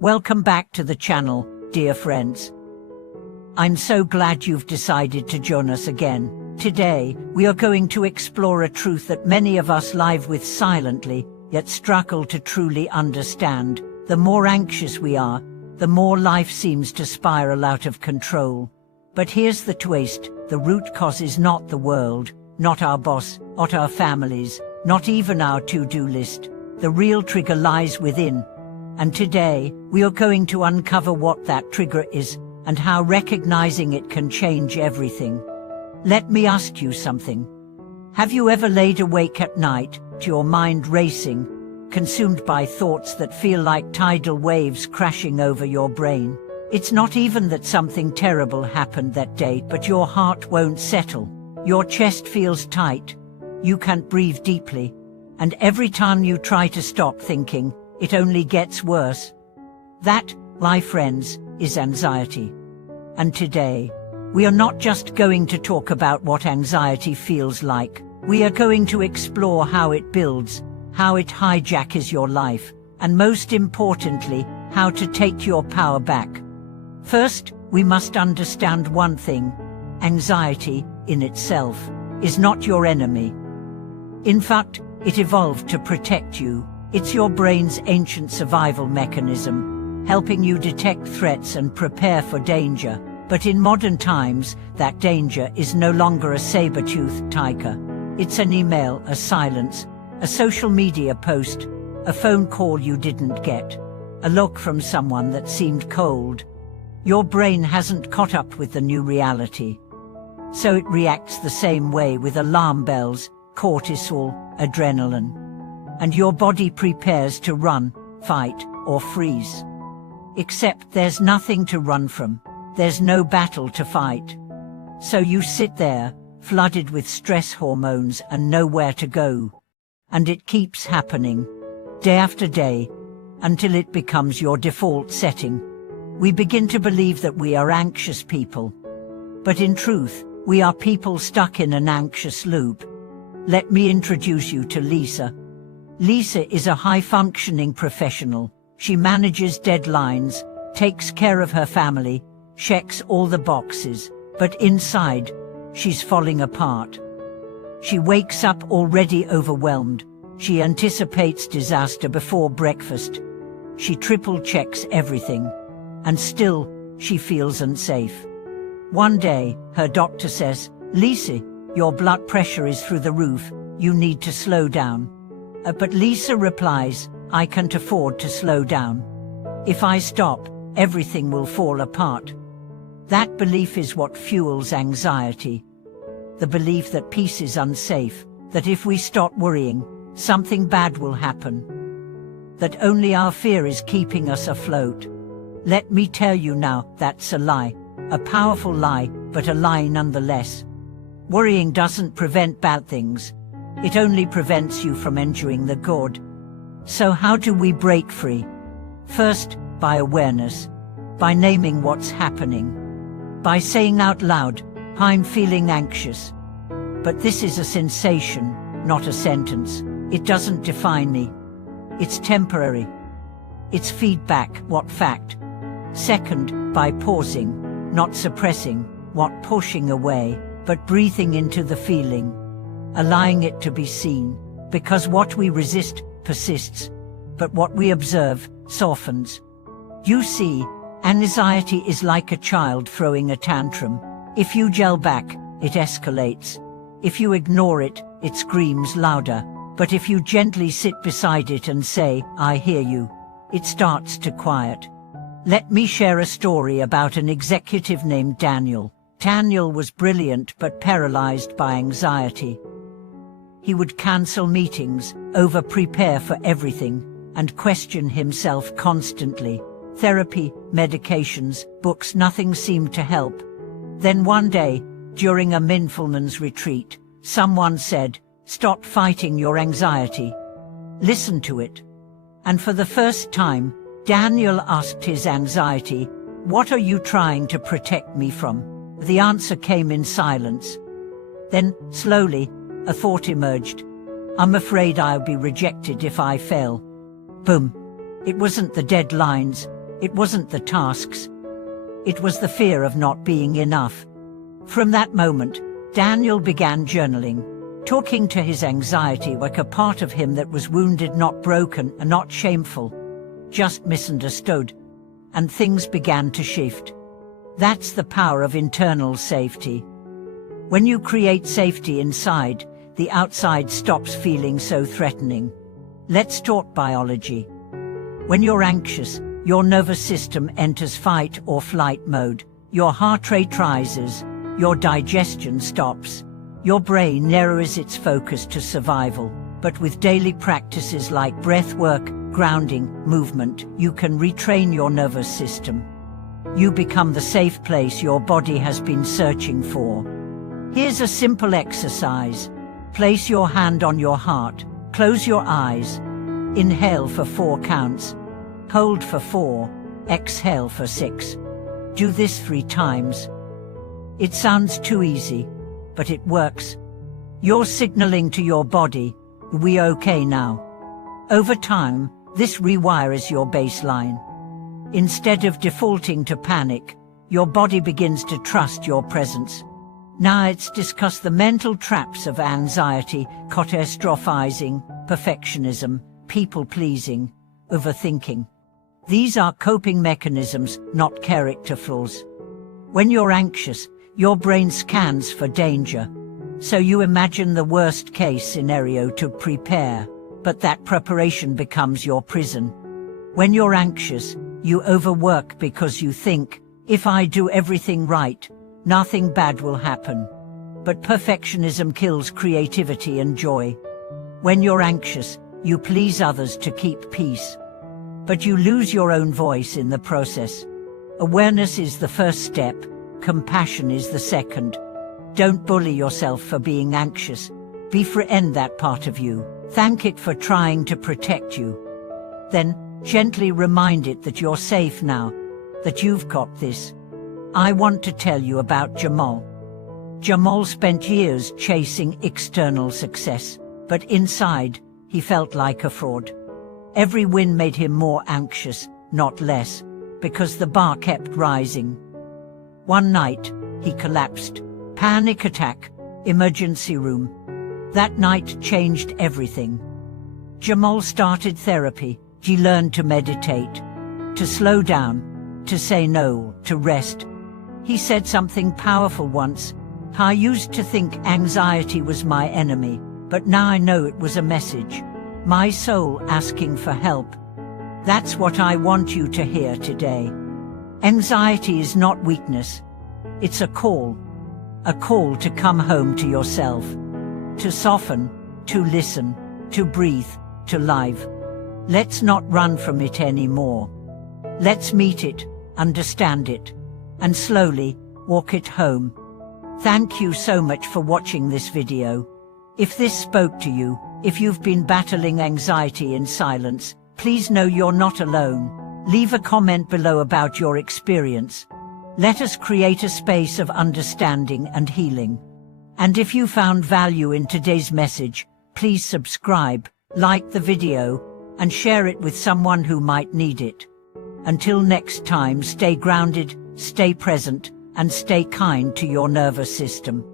Welcome back to the channel, dear friends. I'm so glad you've decided to join us again. Today, we are going to explore a truth that many of us live with silently, yet struggle to truly understand. The more anxious we are, the more life seems to spiral out of control. But here's the twist: the root cause is not the world, not our boss, not our families, not even our to-do list. The real trigger lies within. And today, we are going to uncover what that trigger is and how recognizing it can change everything. Let me ask you something. Have you ever laid awake at night, to your mind racing, consumed by thoughts that feel like tidal waves crashing over your brain? It's not even that something terrible happened that day, but your heart won't settle. Your chest feels tight. You can't breathe deeply. And every time you try to stop thinking, it only gets worse. That, my friends, is anxiety. And today, we are not just going to talk about what anxiety feels like. We are going to explore how it builds, how it hijacks your life, and most importantly, how to take your power back. First, we must understand one thing: anxiety, in itself, is not your enemy. In fact, it evolved to protect you. It's your brain's ancient survival mechanism, helping you detect threats and prepare for danger. But in modern times, that danger is no longer a saber-toothed tiger. It's an email, a silence, a social media post, a phone call you didn't get, a look from someone that seemed cold. Your brain hasn't caught up with the new reality. So it reacts the same way with alarm bells, cortisol, adrenaline. And your body prepares to run, fight, or freeze. Except there's nothing to run from. There's no battle to fight. So you sit there, flooded with stress hormones and nowhere to go. And it keeps happening, day after day, until it becomes your default setting. We begin to believe that we are anxious people. But in truth, we are people stuck in an anxious loop. Let me introduce you to Lisa. Lisa is a high-functioning professional. She manages deadlines, takes care of her family, checks all the boxes, but inside, she's falling apart. She wakes up already overwhelmed. She anticipates disaster before breakfast. She triple-checks everything. And still, she feels unsafe. One day, her doctor says, "Lisa, your blood pressure is through the roof. You need to slow down." But Lisa replies, "I can't afford to slow down. If I stop, everything will fall apart." That belief is what fuels anxiety. The belief that peace is unsafe, that if we stop worrying, something bad will happen. That only our fear is keeping us afloat. Let me tell you now, that's a lie. A powerful lie, but a lie nonetheless. Worrying doesn't prevent bad things. It only prevents you from enjoying the good. So how do we break free? First, by awareness. By naming what's happening. By saying out loud, "I'm feeling anxious." But this is a sensation, not a sentence. It doesn't define me. It's temporary. It's feedback, what fact. Second, by pausing, not suppressing, not pushing away, but breathing into the feeling, allowing it to be seen, because what we resist persists, but what we observe softens. You see, anxiety is like a child throwing a tantrum. If you yell back, it escalates. If you ignore it, it screams louder. But if you gently sit beside it and say, "I hear you," it starts to quiet. Let me share a story about an executive named Daniel. Daniel was brilliant but paralyzed by anxiety. He would cancel meetings, over-prepare for everything, and question himself constantly. Therapy, medications, books, nothing seemed to help. Then one day, during a mindfulness retreat, someone said, "Stop fighting your anxiety. Listen to it." And for the first time, Daniel asked his anxiety, "What are you trying to protect me from?" The answer came in silence. Then, slowly, a thought emerged. "I'm afraid I'll be rejected if I fail." Boom. It wasn't the deadlines. It wasn't the tasks. It was the fear of not being enough. From that moment, Daniel began journaling, talking to his anxiety like a part of him that was wounded, not broken, and not shameful, just misunderstood. And things began to shift. That's the power of internal safety. When you create safety inside, the outside stops feeling so threatening. Let's talk biology. When you're anxious, your nervous system enters fight or flight mode. Your heart rate rises, your digestion stops. Your brain narrows its focus to survival. But with daily practices like breath work, grounding, movement, you can retrain your nervous system. You become the safe place your body has been searching for. Here's a simple exercise. Place your hand on your heart, close your eyes. Inhale for 4 counts. Hold for 4, exhale for 6. Do this 3 times. It sounds too easy, but it works. You're signaling to your body, "We're okay now." Over time, this rewires your baseline. Instead of defaulting to panic, your body begins to trust your presence. Now let's discuss the mental traps of anxiety: catastrophizing, perfectionism, people-pleasing, overthinking. These are coping mechanisms, not character flaws. When you're anxious, your brain scans for danger. So you imagine the worst-case scenario to prepare, but that preparation becomes your prison. When you're anxious, you overwork because you think, "If I do everything right, nothing bad will happen." But perfectionism kills creativity and joy. When you're anxious, you please others to keep peace. But you lose your own voice in the process. Awareness is the first step, compassion is the second. Don't bully yourself for being anxious. Befriend that part of you. Thank it for trying to protect you. Then, gently remind it that you're safe now, that you've got this. I want to tell you about Jamal. Jamal spent years chasing external success, but inside, he felt like a fraud. Every win made him more anxious, not less, because the bar kept rising. One night, he collapsed. Panic attack, emergency room. That night changed everything. Jamal started therapy. He learned to meditate, to slow down, to say no, to rest. He said something powerful once: "I used to think anxiety was my enemy, but now I know it was a message. My soul asking for help." That's what I want you to hear today. Anxiety is not weakness. It's a call to come home to yourself, to soften, to listen, to breathe, to live. Let's not run from it anymore. Let's meet it, understand it, and slowly walk it home. Thank you so much for watching this video. If this spoke to you, if you've been battling anxiety in silence, please know you're not alone. Leave a comment below about your experience. Let us create a space of understanding and healing. And if you found value in today's message, please subscribe, like the video, and share it with someone who might need it. Until next time, stay grounded, stay present, and stay kind to your nervous system.